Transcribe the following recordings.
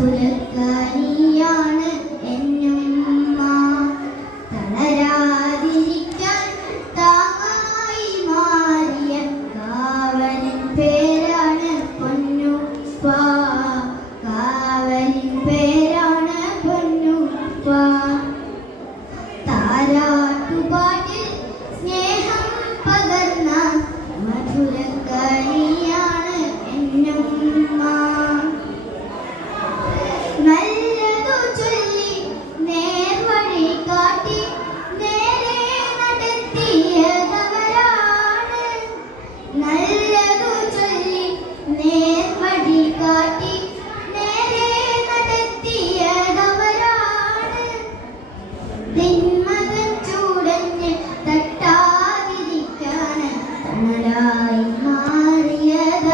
മധുരക്കാരിയാണ് എന്നുമ്മ. തളരാതിരിക്കാൻ താങ്ങായി മാറിയ കാവലിൻ പേരാണ് പൊന്നുപ്പ. കാവലിൻ പേരാണ് പൊന്നുപ്പ. താരാട്ടുപാട്ടിൽ സ്നേഹം പകർന്ന മധുരക്കാരിയാണ് എന്നുമ്മ. നല്ലതു ചൊല്ലി നേർവഴി കാട്ടി നേരെ നടത്തിയതവരാണ്. നല്ലതു ചൊല്ലി നേർവഴി കാട്ടി നേരെ നടത്തിയതവരാണ്. തിന്മകൾ ചൂടഞ്ഞ് തട്ടാതിരിക്കാൻ തണലായി മാറിയതവരാണ്.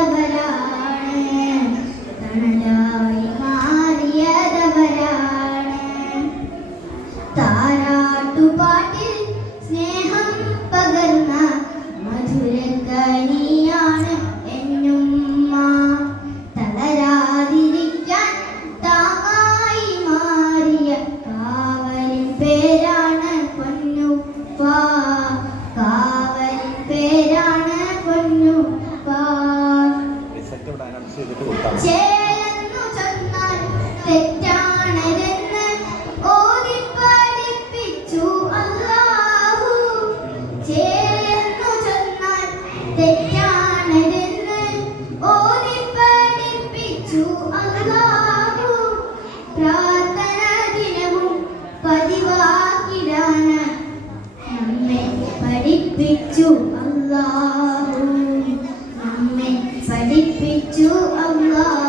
തണലായി മാറിയതവരാണ്. താരാട്ടുപാട്ടിൽ സ്നേഹം പകർന്ന മധുരക്കനിയാണ് എന്നുമ്മ. തളരാതിരിക്കാൻ താങ്ങായി മാറിയ കാവലിൻ പേരാണ് പൊന്നുപ്പ. കാവലിൻ പേരാണ് പൊന്നുപ്പ. ചേലെന്നു ചൊന്നാൽ തെറ്റാണതെന്ന് ഓതി പഠിപ്പിച്ചു അല്ലാഹു. ചേലെന്നു ചൊന്നാൽ തെറ്റാണതെന്ന് ഓതി പഠിപ്പിച്ചു അല്ലാഹു. പ്രാർത്ഥന ദിനവും പതിവാക്കിടാൻ നമ്മെ പഠിപ്പിച്ചു അല്ലാഹു. നമ്മെ പഠിപ്പിച്ചു അല്ലാഹു.